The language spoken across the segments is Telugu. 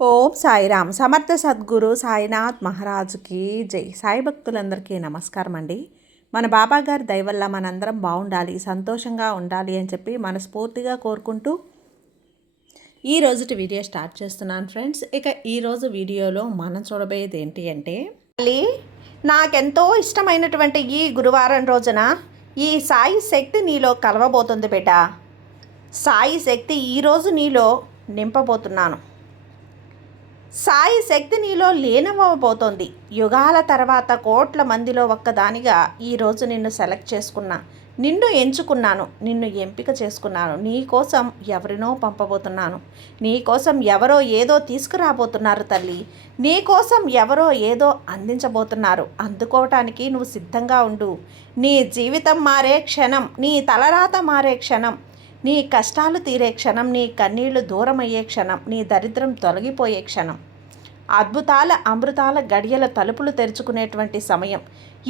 ఓం సాయిరామ్. సమర్థ సద్గురు సాయినాథ్ మహారాజుకి జై. సాయి భక్తులందరికీ నమస్కారం అండి. మన బాబా గారి దయ వల్ల మనందరం బాగుండాలి, సంతోషంగా ఉండాలి అని చెప్పి మనస్ఫూర్తిగా కోరుకుంటూ ఈ రోజుటి వీడియో స్టార్ట్ చేస్తున్నాను ఫ్రెండ్స్. ఇక ఈరోజు వీడియోలో మనం చూడబోయేది ఏంటి అంటే, నాకెంతో ఇష్టమైనటువంటి ఈ గురువారం రోజున ఈ సాయి శక్తి నీలో కలవబోతుంది బిడ్డ. సాయి శక్తి ఈరోజు నీలో నింపబోతున్నాను. సాయి శక్తి నీలో లీనమవబోతోంది. యుగాల తర్వాత కోట్ల మందిలో ఒక్కదానిగా ఈరోజు నిన్ను సెలెక్ట్ చేసుకున్నా, నిన్ను ఎంచుకున్నాను, నిన్ను ఎంపిక చేసుకున్నాను. నీ కోసం ఎవరినో పంపబోతున్నాను. నీ కోసం ఎవరో ఏదో తీసుకురాబోతున్నారు తల్లి. నీ కోసం ఎవరో ఏదో అందించబోతున్నారు. అందుకోవటానికి నువ్వు సిద్ధంగా ఉండు. నీ జీవితం మారే క్షణం, నీ తలరాత మారే క్షణం, నీ కష్టాలు తీరే క్షణం, నీ కన్నీళ్లు దూరమయ్యే క్షణం, నీ దరిద్రం తొలగిపోయే క్షణం, అద్భుతాల అమృతాల గడియల తలుపులు తెరుచుకునేటువంటి సమయం.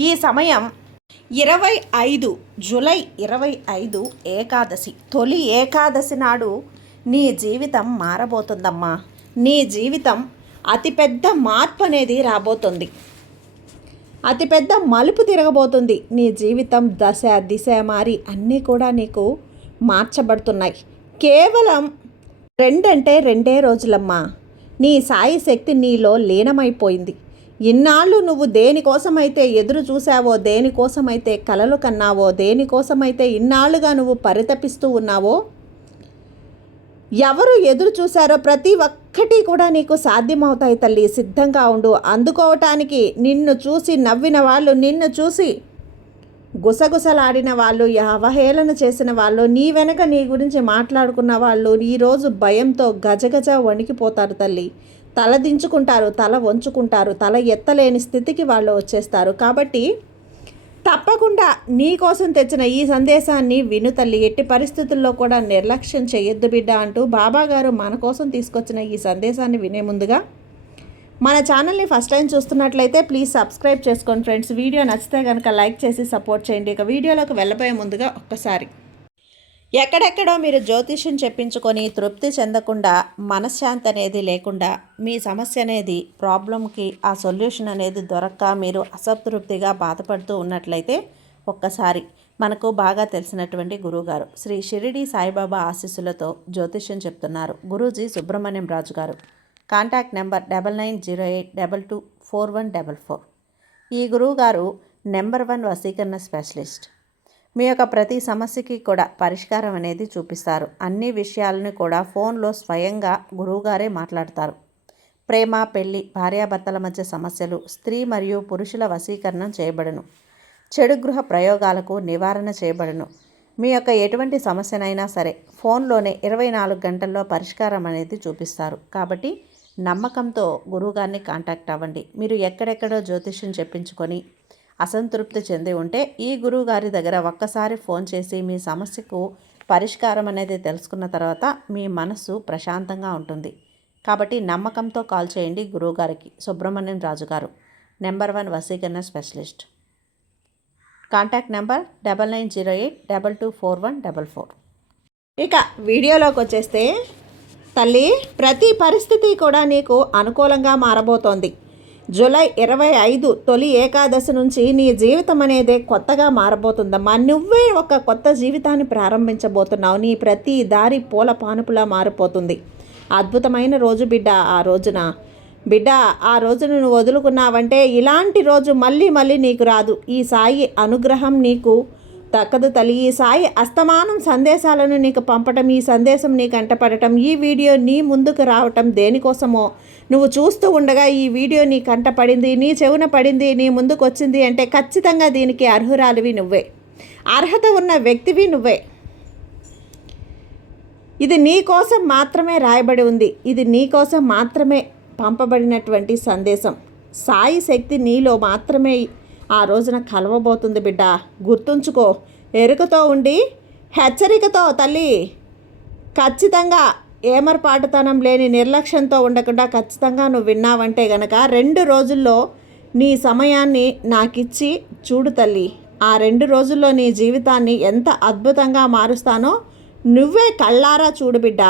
ఈ సమయం 25 జూలై 25 ఏకాదశి, తొలి ఏకాదశి నాడు నీ జీవితం మారబోతుందమ్మా. నీ జీవితం అతిపెద్ద మార్పు అనేది రాబోతుంది. అతిపెద్ద మలుపు తిరగబోతుంది. నీ జీవితం దశ దిశ మారి అన్నీ కూడా నీకు మార్చబడుతున్నాయి. కేవలం 2 రోజులమ్మా. నీ సాయి శక్తి నీలో లీనమైపోయింది. ఇన్నాళ్ళు నువ్వు దేనికోసమైతే ఎదురు చూసావో, దేనికోసమైతే కలలు కన్నావో, దేనికోసమైతే ఇన్నాళ్ళుగా నువ్వు పరితపిస్తూ ఉన్నావో, ఎవరు ఎదురు చూశారో ప్రతి ఒక్కటి కూడా నీకు సాధ్యమవుతాయి తల్లి. సిద్ధంగా ఉండు. అందుకోవటానికి నిన్ను చూసి నవ్విన వాళ్ళు, నిన్ను చూసి గుసగుసలాడిన వాళ్ళు, అవహేళన చేసిన వాళ్ళు, నీ వెనక నీ గురించి మాట్లాడుకున్న వాళ్ళు ఈరోజు భయంతో గజగజ వణికిపోతారు తల్లి. తల దించుకుంటారు, తల వంచుకుంటారు, తల ఎత్తలేని స్థితికి వాళ్ళు వచ్చేస్తారు. కాబట్టి తప్పకుండా నీ కోసం తెచ్చిన ఈ సందేశాన్ని విను తల్లి. ఎట్టి పరిస్థితుల్లో కూడా నిర్లక్ష్యం చేయొద్దు బిడ్డ అంటూ బాబా గారు మన కోసం తీసుకొచ్చిన ఈ సందేశాన్ని వినే ముందుగా మన ఛానల్ని ఫస్ట్ టైం చూస్తున్నట్లయితే ప్లీజ్ సబ్స్క్రైబ్ చేసుకోండి ఫ్రెండ్స్. వీడియో నచ్చితే కనుక లైక్ చేసి సపోర్ట్ చేయండి. ఇక వీడియోలోకి వెళ్ళబోయే ముందుగా ఒక్కసారి, ఎక్కడెక్కడో మీరు జ్యోతిష్యం చెప్పించుకొని తృప్తి చెందకుండా, మనశ్శాంతి అనేది లేకుండా, మీ సమస్య అనేది ప్రాబ్లంకి ఆ సొల్యూషన్ అనేది దొరక్క మీరు అసంతృప్తిగా బాధపడుతూ ఉన్నట్లయితే ఒక్కసారి మనకు బాగా తెలిసినటువంటి గురువుగారు శ్రీ షిరిడి సాయిబాబా ఆశీస్సులతో జ్యోతిష్యం చెప్తున్నారు గురూజీ సుబ్రహ్మణ్యం రాజు గారు. Contact number 9908224144. ఈ గురువుగారు నెంబర్ 1 వశీకరణ స్పెషలిస్ట్. మీ యొక్క ప్రతి సమస్యకి కూడా పరిష్కారం అనేది చూపిస్తారు. అన్ని విషయాలను కూడా ఫోన్లో స్వయంగా గురువుగారే మాట్లాడతారు. ప్రేమ, పెళ్లి, భార్యాభర్తల మధ్య సమస్యలు, స్త్రీ మరియు పురుషుల వశీకరణం చేయబడును. చెడు గృహ ప్రయోగాలకు నివారణ చేయబడును. మీ యొక్క ఎటువంటి సమస్యనైనా సరే ఫోన్లోనే 24 గంటల్లో పరిష్కారం అనేది చూపిస్తారు. కాబట్టి నమ్మకంతో గురువుగారిని కాంటాక్ట్ అవ్వండి. మీరు ఎక్కడెక్కడో జ్యోతిష్యం చెప్పించుకొని అసంతృప్తి చెంది ఉంటే ఈ గురువుగారి దగ్గర ఒక్కసారి ఫోన్ చేసి మీ సమస్యకు పరిష్కారం అనేది తెలుసుకున్న తర్వాత మీ మనసు ప్రశాంతంగా ఉంటుంది. కాబట్టి నమ్మకంతో కాల్ చేయండి గురువుగారికి. సుబ్రహ్మణ్యం రాజు గారు, నెంబర్ 1 వశీకరణ స్పెషలిస్ట్. Contact number 9908224144. ఇక వీడియోలోకి వచ్చేస్తే తల్లి, ప్రతి పరిస్థితి కూడా నీకు అనుకూలంగా మారబోతోంది. జూలై 25 తొలి ఏకాదశి నుంచి నీ జీవితం అనేది కొత్తగా మారబోతుందమ్మా. నువ్వే ఒక కొత్త జీవితాన్ని ప్రారంభించబోతున్నావు. నీ ప్రతి దారి పూల పానుపులా మారిపోతుంది. అద్భుతమైన రోజు బిడ్డ. ఆ రోజును నువ్వు వదులుకున్నావంటే ఇలాంటి రోజు మళ్ళీ నీకు రాదు. ఈ సాయి అనుగ్రహం నీకు దక్కదు తల్లి. ఈ సాయి అస్తమానం సందేశాలను నీకు పంపటం, ఈ సందేశం నీకు అంటపడటం, ఈ వీడియో నీ ముందుకు రావటం దేనికోసమో నువ్వు చూస్తూ ఉండగా ఈ వీడియో నీ కంట పడింది, నీ చెవున పడింది, నీ ముందుకు వచ్చింది అంటే ఖచ్చితంగా దీనికి అర్హురాలివి నువ్వే, అర్హత ఉన్న వ్యక్తివి నువ్వే. ఇది నీ కోసం మాత్రమే రాయబడి ఉంది. ఇది నీ కోసం మాత్రమే పంపబడినటువంటి సందేశం. సాయి శక్తి నీలో మాత్రమే ఆ రోజున కలవబోతుంది బిడ్డ. గుర్తుంచుకో. ఎరుకతో ఉండి హెచ్చరికతో తల్లి, ఖచ్చితంగా ఏమరపాటుతనం లేని నిర్లక్ష్యంతో ఉండకుండా ఖచ్చితంగా నువ్వు విన్నావంటే గనక 2 రోజుల్లో నీ సమయాన్ని నాకిచ్చి చూడు తల్లి. ఆ 2 రోజుల్లో నీ జీవితాన్ని ఎంత అద్భుతంగా మారుస్తానో నువ్వే కళ్ళారా చూడు బిడ్డ.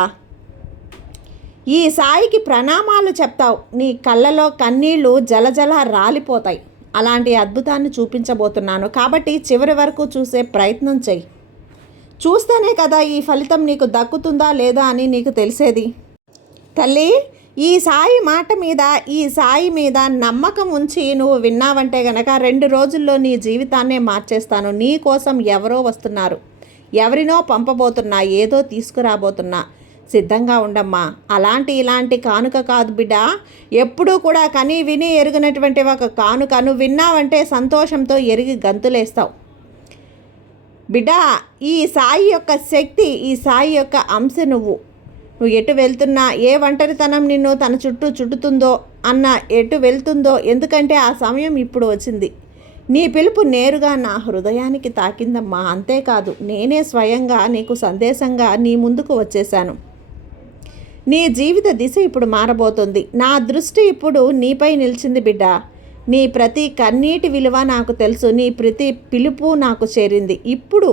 ఈ సాయికి ప్రణామాలు చెప్తావు. నీ కళ్ళలో కన్నీళ్లు జలజల రాలిపోతాయి. అలాంటి అద్భుతాన్ని చూపించబోతున్నాను. కాబట్టి చివరి వరకు చూసే ప్రయత్నం చెయ్యి. చూస్తేనే కదా ఈ ఫలితం నీకు దక్కుతుందా లేదా అని నీకు తెలిసేది. తల్లి, ఈ సాయి మాట మీద, ఈ సాయి మీద నమ్మకం ఉంచి నువ్వు విన్నావంటే గనక 2 రోజుల్లో నీ జీవితాన్నే మార్చేస్తాను. నీ కోసం ఎవరో వస్తున్నారు, ఎవరినో పంపబోతున్నా, ఏదో తీసుకురాబోతున్నా. సిద్ధంగా ఉండమ్మా. ఇలాంటి కానుక కాదు బిడ్డ, ఎప్పుడూ కూడా కని విని ఎరుగినటువంటి ఒక కానుక. నువ్వు విన్నావంటే సంతోషంతో ఎరిగి గంతులేస్తావు. బిడ్డ, ఈ సాయి యొక్క శక్తి, ఈ సాయి యొక్క అంశ నువ్వు ఎటు వెళ్తున్నా, ఏ ఒంటరితనం నిన్ను తన చుట్టూ చుట్టుతుందో అన్న ఎటు వెళ్తుందో, ఎందుకంటే ఆ సమయం ఇప్పుడు వచ్చింది. నీ పిలుపు నేరుగా నా హృదయానికి తాకిందమ్మా. అంతేకాదు, నేనే స్వయంగా నీకు సందేశంగా నీ ముందుకు వచ్చేశాను. నీ జీవిత దిశ ఇప్పుడు మారబోతుంది. నా దృష్టి ఇప్పుడు నీపై నిలిచింది బిడ్డ. నీ ప్రతి కన్నీటి విలువ నాకు తెలుసు. నీ ప్రతి పిలుపు నాకు చేరింది. ఇప్పుడు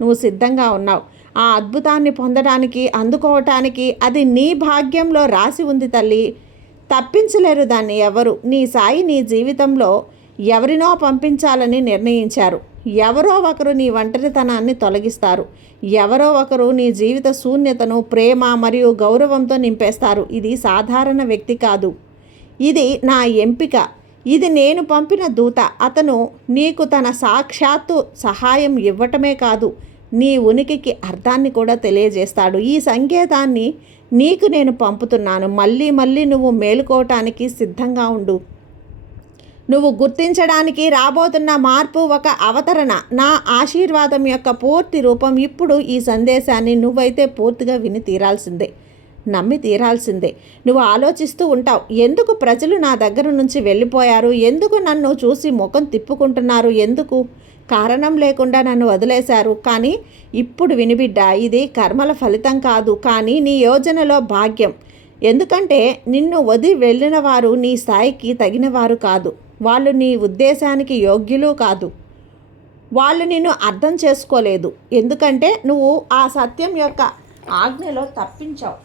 నువ్వు సిద్ధంగా ఉన్నావు ఆ అద్భుతాన్ని పొందడానికి, అందుకోవటానికి. అది నీ భాగ్యంలో రాసి ఉంది తల్లి. తప్పించలేరు దాన్ని ఎవరు. నీ సాయి నీ జీవితంలో ఎవరినో పంపించాలని నిర్ణయించారు. ఎవరో ఒకరు నీ ఒంటరితనాన్ని తొలగిస్తారు. ఎవరో ఒకరు నీ జీవిత శూన్యతను ప్రేమ మరియు గౌరవంతో నింపేస్తారు. ఇది సాధారణ వ్యక్తి కాదు, ఇది నా ఎంపిక. ఇది నేను పంపిన దూత. అతను నీకు తన సాక్షాత్తు సహాయం ఇవ్వటమే కాదు, నీ ఉనికికి అర్థాన్ని కూడా తెలియజేస్తాడు. ఈ సంకేతాన్ని నీకు నేను పంపుతున్నాను. మళ్ళీ మళ్ళీ నువ్వు మేలుకోవటానికి సిద్ధంగా ఉండు. నువ్వు గుర్తించడానికి రాబోతున్న మార్పు ఒక అవతరణ, నా ఆశీర్వాదం యొక్క పూర్తి రూపం. ఇప్పుడు ఈ సందేశాన్ని నువ్వైతే పూర్తిగా విని తీరాల్సిందే, నమ్మి తీరాల్సిందే. నువ్వు ఆలోచిస్తూ ఉంటావు, ఎందుకు ప్రజలు నా దగ్గర నుంచి వెళ్ళిపోయారు, ఎందుకు నన్ను చూసి ముఖం తిప్పుకుంటున్నారు, ఎందుకు కారణం లేకుండా నన్ను వదిలేశారు. కానీ ఇప్పుడు వినిబిడ్డ, ఇది కర్మల ఫలితం కాదు, కానీ నీ యోజనలో భాగ్యం. ఎందుకంటే నిన్ను వదిలి వెళ్ళిన వారు నీ స్థాయికి తగినవారు కాదు. వాళ్ళు నీ ఉద్దేశానికి యోగ్యులు కాదు. వాళ్ళు నిన్ను అర్థం చేసుకోలేదు. ఎందుకంటే నువ్వు ఆ సత్యం యొక్క ఆజ్ఞలో తప్పించావు.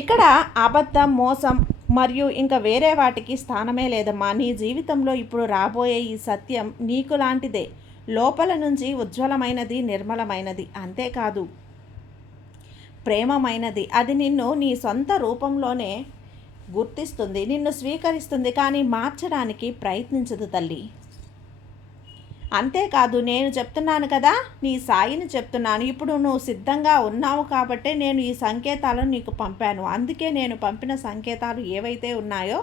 ఇక్కడ అబద్ధం, మోసం మరియు ఇంకా వేరే వాటికి స్థానమే లేదమ్మా. నీ జీవితంలో ఇప్పుడు రాబోయే ఈ సత్యం నీకు లాంటిదే, లోపల నుంచి ఉజ్వలమైనది, నిర్మలమైనది, అంతేకాదు ప్రేమమైనది. అది నిన్ను నీ సొంత రూపంలోనే గుర్తిస్తుంది, నిన్ను స్వీకరిస్తుంది, కానీ మార్చడానికి ప్రయత్నించదు తల్లి. అంతేకాదు, నేను చెప్తున్నాను కదా, నీ సాయిని చెప్తున్నాను. ఇప్పుడు నువ్వు సిద్ధంగా ఉన్నావు కాబట్టే నేను ఈ సంకేతాలను నీకు పంపాను. అందుకే నేను పంపిన సంకేతాలు ఏవైతే ఉన్నాయో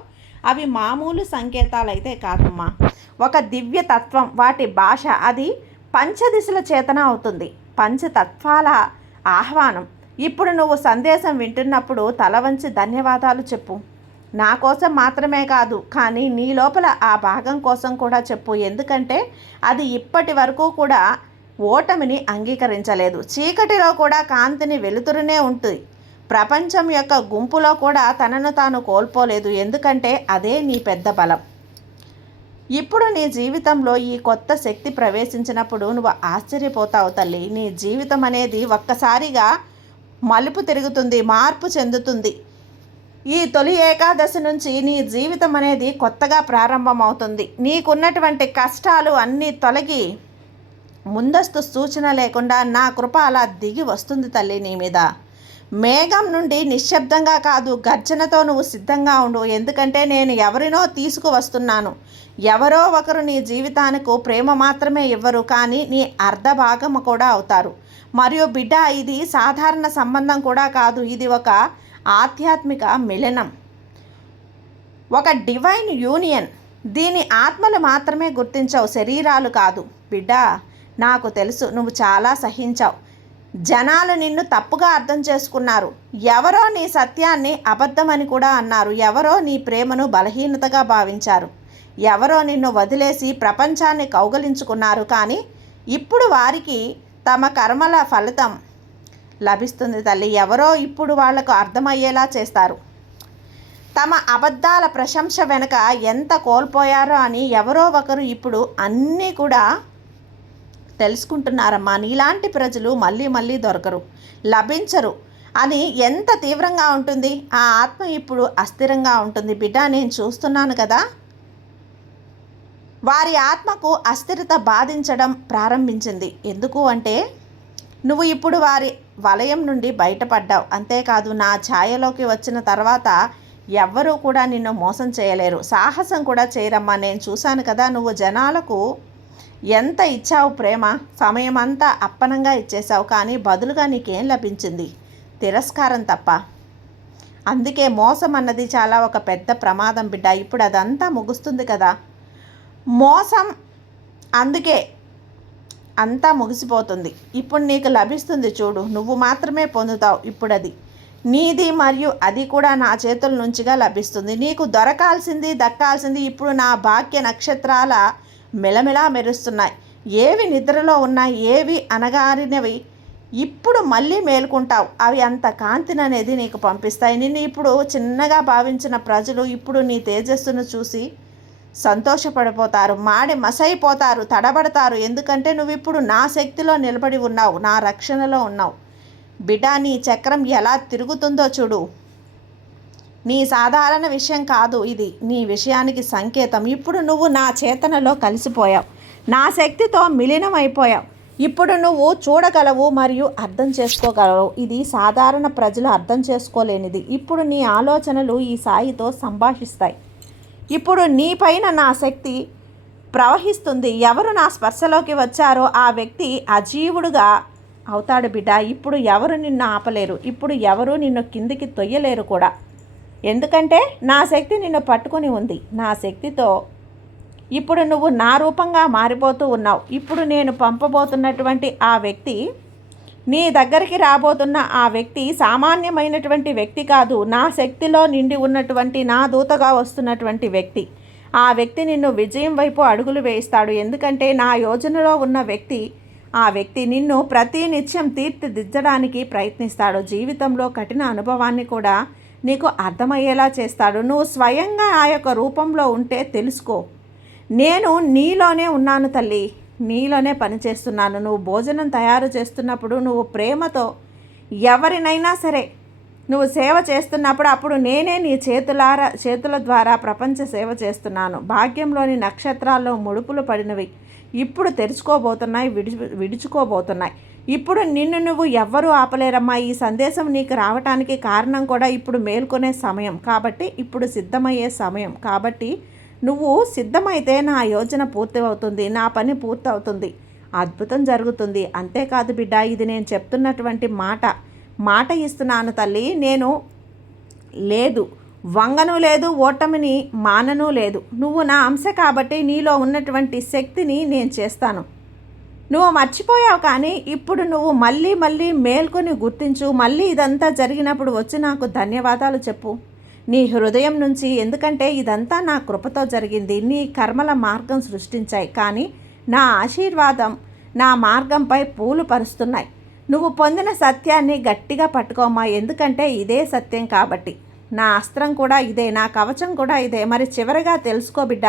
అవి మామూలు సంకేతాలు అయితే కాదమ్మా. ఒక దివ్య తత్వం, వాటి భాష. అది పంచదిశల చేతన అవుతుంది, పంచతత్వాల ఆహ్వానం. ఇప్పుడు నువ్వు సందేశం వింటున్నప్పుడు తల వంచి ధన్యవాదాలు చెప్పు. నా కోసం మాత్రమే కాదు, కానీ నీ లోపల ఆ భాగం కోసం కూడా చెప్పు. ఎందుకంటే అది ఇప్పటి వరకు కూడా ఓటమిని అంగీకరించలేదు. చీకటిలో కూడా కాంతిని వెలుతురునే ఉంటుంది. ప్రపంచం యొక్క గుంపులో కూడా తనను తాను కోల్పోలేదు. ఎందుకంటే అదే నీ పెద్ద బలం. ఇప్పుడు నీ జీవితంలో ఈ కొత్త శక్తి ప్రవేశించినప్పుడు నువ్వు ఆశ్చర్యపోతావు తల్లి. నీ జీవితం అనేది ఒక్కసారిగా మలుపు తిరుగుతుంది, మార్పు చెందుతుంది. ఈ తొలి ఏకాదశి నుంచి నీ జీవితం అనేది కొత్తగా ప్రారంభమవుతుంది. నీకున్నటువంటి కష్టాలు అన్నీ తొలగి ముందస్తు సూచన లేకుండా నా కృప అలా దిగి వస్తుంది తల్లి నీ మీద. మేఘం నుండి నిశ్శబ్దంగా కాదు, గర్జనతో నువ్వు సిద్ధంగా ఉండు. ఎందుకంటే నేను ఎవరినో తీసుకువస్తున్నాను. ఎవరో ఒకరు నీ జీవితానికి ప్రేమ మాత్రమే ఇవ్వరు, కానీ నీ అర్ధభాగం కూడా అవుతారు. మరియు బిడ్డ, ఇది సాధారణ సంబంధం కూడా కాదు, ఇది ఒక ఆధ్యాత్మిక మిలనం, ఒక డివైన్ యూనియన్. దీని ఆత్మలు మాత్రమే గుర్తించవు, శరీరాలు కాదు. బిడ్డ, నాకు తెలుసు నువ్వు చాలా సహించావు. జనాలు నిన్ను తప్పుగా అర్థం చేసుకున్నారు. ఎవరో నీ సత్యాన్ని అబద్ధమని కూడా అన్నారు. ఎవరో నీ ప్రేమను బలహీనతగా భావించారు. ఎవరో నిన్ను వదిలేసి ప్రపంచాన్ని కౌగలించుకున్నారు. కానీ ఇప్పుడు వారికి తమ కర్మల ఫలితం లభిస్తుంది తల్లి. ఎవరో ఇప్పుడు వాళ్లకు అర్థమయ్యేలా చేస్తారు. తమ అబద్ధాల ప్రశంస వెనుక ఎంత కోల్పోయారో అని ఎవరో ఒకరు ఇప్పుడు అన్నీ కూడా తెలుసుకుంటున్నారమ్మా. నీలాంటి ప్రజలు మళ్ళీ మళ్ళీ దొరకరు, లభించరు. అది ఎంత తీవ్రంగా ఉంటుంది. ఆ ఆత్మ ఇప్పుడు అస్థిరంగా ఉంటుంది బిడ్డ. నేను చూస్తున్నాను కదా, వారి ఆత్మకు అస్థిరత బాధించడం ప్రారంభించింది. ఎందుకు అంటే నువ్వు ఇప్పుడు వారి వలయం నుండి బయటపడ్డావు. అంతేకాదు, నా ఛాయలోకి వచ్చిన తర్వాత ఎవ్వరూ కూడా నిన్ను మోసం చేయలేరు, సాహసం కూడా చేయరమ్మా. నేను చూశాను కదా, నువ్వు జనాలకు ఎంత ఇచ్చావు ప్రేమ, సమయం అంతా అప్పనంగా ఇచ్చేసావు. కానీ బదులుగా నీకేం లభించింది? తిరస్కారం తప్ప. అందుకే మోసం అన్నది చాలా ఒక పెద్ద ప్రమాదం బిడ్డ. ఇప్పుడు అదంతా ముగుస్తుంది కదా మోసం, అందుకే అంతా ముగిసిపోతుంది. ఇప్పుడు నీకు లభిస్తుంది చూడు, నువ్వు మాత్రమే పొందుతావు. ఇప్పుడు అది నీది, మరియు అది కూడా నా చేతుల నుంచిగా లభిస్తుంది. నీకు దక్కాల్సింది ఇప్పుడు నా భాగ్య నక్షత్రాల మెలమెలా మెరుస్తున్నాయి. ఏవి నిద్రలో ఉన్నాయి, ఏవి అనగారినవి ఇప్పుడు మళ్ళీ మేలుకుంటావు. అవి అంత కాంతిననేది నీకు పంపిస్తాయి. నిన్ను ఇప్పుడు చిన్నగా భావించిన ప్రజలు ఇప్పుడు నీ తేజస్సును చూసి సంతోషపడిపోతారు, మాడి మసైపోతారు, తడబడతారు. ఎందుకంటే నువ్వు ఇప్పుడు నా శక్తిలో నిలబడి ఉన్నావు, నా రక్షణలో ఉన్నావు. బిడ్డ, నీ చక్రం ఎలా తిరుగుతుందో చూడు. నీ సాధారణ విషయం కాదు ఇది, నీ విషయానికి సంకేతం. ఇప్పుడు నువ్వు నా చేతనలో కలిసిపోయావు, నా శక్తితో మిలీనం అయిపోయావు. ఇప్పుడు నువ్వు చూడగలవు మరియు అర్థం చేసుకోగలవు. ఇది సాధారణ ప్రజలు అర్థం చేసుకోలేనిది. ఇప్పుడు నీ ఆలోచనలు ఈ సాయితో సంభాషిస్తాయి. ఇప్పుడు నీపైన నా శక్తి ప్రవహిస్తుంది. ఎవరు నా స్పర్శలోకి వచ్చారో ఆ వ్యక్తి అజీవుడుగా అవుతాడు బిడ్డ. ఇప్పుడు ఎవరు నిన్ను ఆపలేరు, ఇప్పుడు ఎవరు నిన్ను కిందికి తొయ్యలేరు కూడా. ఎందుకంటే నా శక్తి నిన్ను పట్టుకొని ఉంది. నా శక్తితో ఇప్పుడు నువ్వు నా రూపంగా మారిపోతూ ఉన్నావు. ఇప్పుడు నేను పంపబోతున్నటువంటి ఆ వ్యక్తి, నీ దగ్గరికి రాబోతున్న ఆ వ్యక్తి సామాన్యమైనటువంటి వ్యక్తి కాదు. నా శక్తిలో నిండి ఉన్నటువంటి, నా దూతగా వస్తున్నటువంటి వ్యక్తి. ఆ వ్యక్తి నిన్ను విజయం వైపు అడుగులు వేయిస్తాడు. ఎందుకంటే నా యోజనలో ఉన్న వ్యక్తి, ఆ వ్యక్తి నిన్ను ప్రతి నిత్యం తీర్చిదిద్దడానికి ప్రయత్నిస్తాడు. జీవితంలో కఠిన అనుభవాన్ని కూడా నీకు అర్థమయ్యేలా చేస్తాడు. నువ్వు స్వయంగా ఆ యొక్క రూపంలో ఉంటే తెలుసుకో, నేను నీలోనే ఉన్నాను తల్లి, నీలోనే పనిచేస్తున్నాను. నువ్వు భోజనం తయారు చేస్తున్నప్పుడు నువ్వు ప్రేమతో ఎవరినైనా సరే నువ్వు సేవ చేస్తున్నప్పుడు అప్పుడు నేనే నీ చేతుల ద్వారా ప్రపంచ సేవ చేస్తున్నాను. భాగ్యంలోని నక్షత్రాల్లో ముడుపులు పడినవి ఇప్పుడు తెరుచుకోబోతున్నాయి, విడుచుకోబోతున్నాయి. ఇప్పుడు నిన్ను నువ్వు ఎవ్వరూ ఆపలేరమ్మా. ఈ సందేశం నీకు రావటానికి కారణం కూడా ఇప్పుడు మేల్కొనే సమయం కాబట్టి, ఇప్పుడు సిద్ధమయ్యే సమయం కాబట్టి, నువ్వు సిద్ధమైతే నా యోజన పూర్తి అవుతుంది, నా పని పూర్తి అవుతుంది, అద్భుతం జరుగుతుంది. అంతేకాదు బిడ్డ, ఇది నేను చెప్తున్నటువంటి మాట ఇస్తున్నాను తల్లి. నేను లేదు, వంగను లేదు, ఓటమిని మానను లేదు. నువ్వు నా అంశ కాబట్టి నీలో ఉన్నటువంటి శక్తిని నేను చేస్తాను. నువ్వు మర్చిపోయావు, కానీ ఇప్పుడు నువ్వు మళ్ళీ మేల్కొని గుర్తించు. మళ్ళీ ఇదంతా జరిగినప్పుడు వచ్చి నాకు ధన్యవాదాలు చెప్పు నీ హృదయం నుంచి. ఎందుకంటే ఇదంతా నా కృపతో జరిగింది. నీ కర్మల మార్గం సృష్టించాయి, కానీ నా ఆశీర్వాదం నా మార్గంపై పూలు పరుస్తున్నాయి. నువ్వు పొందిన సత్యాన్ని గట్టిగా పట్టుకోమ్మా. ఎందుకంటే ఇదే సత్యం కాబట్టి. నా అస్త్రం కూడా ఇదే, నా కవచం కూడా ఇదే. మరి చివరిగా తెలుసుకో బిడ్డ,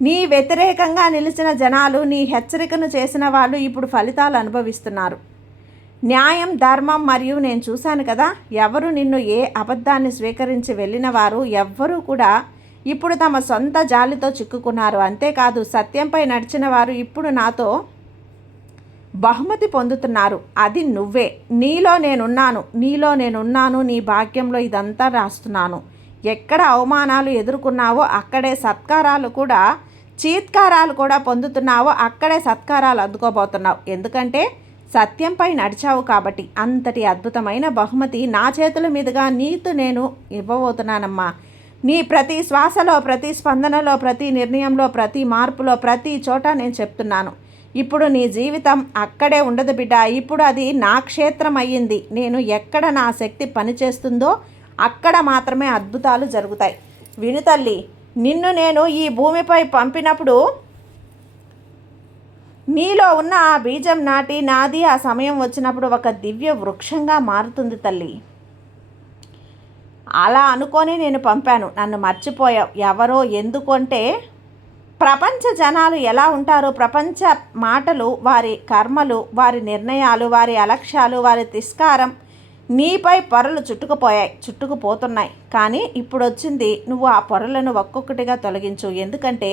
నీ వ్యతిరేకంగా నిలిచిన జనాలు, నీ హెచ్చరికను చేసిన వాళ్ళు ఇప్పుడు ఫలితాలు అనుభవిస్తున్నారు. న్యాయం, ధర్మం మరియు నేను చూశాను కదా, ఎవరు నిన్ను ఏ అబద్ధాన్ని స్వీకరించి వెళ్ళిన వారు ఎవ్వరూ కూడా ఇప్పుడు తమ సొంత జాలితో చిక్కుకున్నారు. అంతేకాదు, సత్యంపై నడిచిన వారు ఇప్పుడు నాతో బహుమతి పొందుతున్నారు. అది నువ్వే. నీలో నేనున్నాను. నీ భాగ్యంలో ఇదంతా రాస్తున్నాను. ఎక్కడ అవమానాలు ఎదుర్కొన్నావో అక్కడే సత్కారాలు కూడా, చీత్కారాలు కూడా పొందుతున్నావో అక్కడే సత్కారాలు అందుకోబోతున్నావు. ఎందుకంటే సత్యంపై నడిచావు కాబట్టి. అంతటి అద్భుతమైన బహుమతి నా చేతుల మీదుగా నీతో నేను ఇవ్వబోతున్నానమ్మా. నీ ప్రతి శ్వాసలో, ప్రతి స్పందనలో, ప్రతి నిర్ణయంలో, ప్రతి మార్పులో, ప్రతి చోట నేను చెప్తున్నాను. ఇప్పుడు నీ జీవితం అక్కడే ఉండదు బిడ్డ. ఇప్పుడు అది నా క్షేత్రం అయ్యింది. నేను ఎక్కడ నా శక్తి పనిచేస్తుందో అక్కడ మాత్రమే అద్భుతాలు జరుగుతాయి. విను తల్లి, నిన్ను నేను ఈ భూమిపై పంపినప్పుడు నీలో ఉన్న ఆ బీజం నాటి నాది ఆ సమయం వచ్చినప్పుడు ఒక దివ్య వృక్షంగా మారుతుంది తల్లి. అలా అనుకొని నేను పంపాను. నన్ను మర్చిపోయావు. ఎవరో ఎందుకంటే ప్రపంచ జనాలు ఎలా ఉంటారో, ప్రపంచ మాటలు, వారి కర్మలు, వారి నిర్ణయాలు, వారి అలక్ష్యాలు, వారి తిస్కారం నీపై పొరలు చుట్టుకుపోతున్నాయి. కానీ ఇప్పుడు వచ్చింది, నువ్వు ఆ పొరలను ఒక్కొక్కటిగా తొలగించు. ఎందుకంటే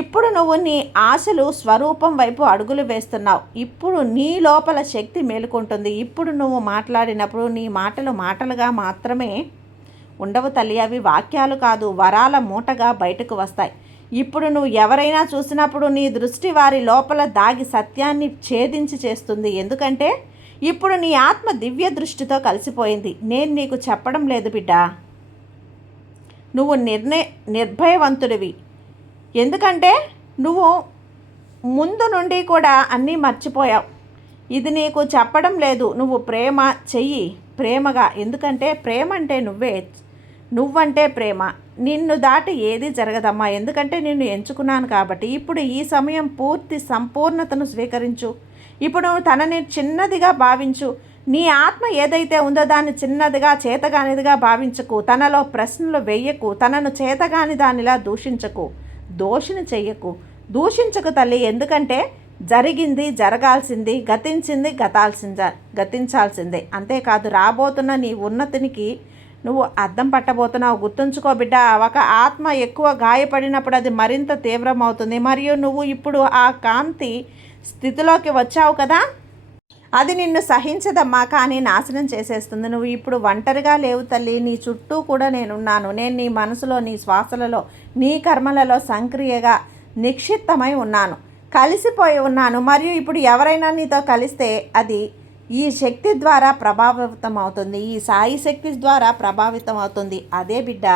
ఇప్పుడు నువ్వు నీ ఆశలు స్వరూపం వైపు అడుగులు వేస్తున్నావు. ఇప్పుడు నీ లోపల శక్తి మేలుకుంటుంది. ఇప్పుడు నువ్వు మాట్లాడినప్పుడు నీ మాటలు మాటలుగా మాత్రమే ఉండవు తల్లి, అవి వాక్యాలు కాదు, వరాల మూటగా బయటకు వస్తాయి. ఇప్పుడు నువ్వు ఎవరైనా చూసినప్పుడు నీ దృష్టి వారి లోపల దాగి సత్యాన్ని ఛేదించి చేస్తుంది. ఎందుకంటే ఇప్పుడు నీ ఆత్మ దివ్య దృష్టితో కలిసిపోయింది. నేను నీకు చెప్పడం లేదు బిడ్డ, నువ్వు నిర్భయవంతుడివి. ఎందుకంటే నువ్వు ముందు నుండి కూడా అన్నీ మర్చిపోయావు. ఇది నీకు చెప్పడం లేదు. నువ్వు ప్రేమ చెయ్యి ప్రేమగా. ఎందుకంటే ప్రేమ అంటే నువ్వంటే ప్రేమ. నిన్ను దాటి ఏది జరగదమ్మా. ఎందుకంటే నిన్ను ఎంచుకున్నాను కాబట్టి. ఇప్పుడు ఈ సమయం సంపూర్ణతను స్వీకరించు. ఇప్పుడు నువ్వు తనని చిన్నదిగా భావించు. నీ ఆత్మ ఏదైతే ఉందో దాన్ని చిన్నదిగా చేతగానిదిగా భావించకు. తనలో ప్రశ్నలు వెయ్యకు. తనను చేతగాని దానిలా దోషిని చెయ్యకు, దూషించకు తల్లి. ఎందుకంటే జరిగింది జరగాల్సింది, గతించింది గతించాల్సిందే. అంతేకాదు రాబోతున్న నీ ఉన్నతినికి నువ్వు అద్దం పట్టబోతున్నావు. గుర్తుంచుకో బిడ్డ, ఒక ఆత్మ ఎక్కువ గాయపడినప్పుడు అది మరింత తీవ్రమవుతుంది. మరియు నువ్వు ఇప్పుడు ఆ కాంతి స్థితిలోకి వచ్చావు కదా, అది నిన్ను సహించదమ్మా, కానీ నాశనం చేసేస్తుంది. నువ్వు ఇప్పుడు ఒంటరిగా లేవు తల్లి. నీ చుట్టూ కూడా నేనున్నాను. నేను నీ మనసులో, నీ శ్వాసలలో, నీ కర్మలలో సంక్రియగా నిక్షిప్తమై ఉన్నాను, కలిసిపోయి ఉన్నాను. మరియు ఇప్పుడు ఎవరైనా నీతో కలిస్తే అది ఈ శక్తి ద్వారా ప్రభావితం అవుతుంది. ఈ సాయి శక్తి ద్వారా ప్రభావితం అవుతుంది. అదే బిడ్డ,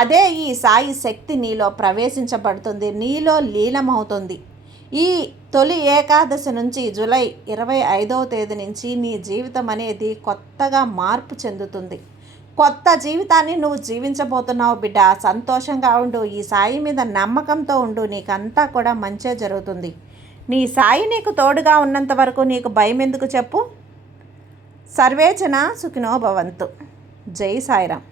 అదే ఈ సాయి శక్తి నీలో ప్రవేశించబడుతుంది, నీలో లీనమవుతుంది. ఈ తొలి ఏకాదశి నుంచి జూలై 25వ తేదీ నుంచి నీ జీవితం అనేది కొత్తగా మార్పు చెందుతుంది. కొత్త జీవితాన్ని నువ్వు జీవించబోతున్నావు బిడ్డ. సంతోషంగా ఉండు. ఈ సాయి మీద నమ్మకంతో ఉండు. నీకంతా కూడా మంచే జరుగుతుంది. నీ సాయి నీకు తోడుగా ఉన్నంత వరకు నీకు భయం ఎందుకు చెప్పు. సర్వేజన సుఖినో భవంతు. జై సాయిరామ్.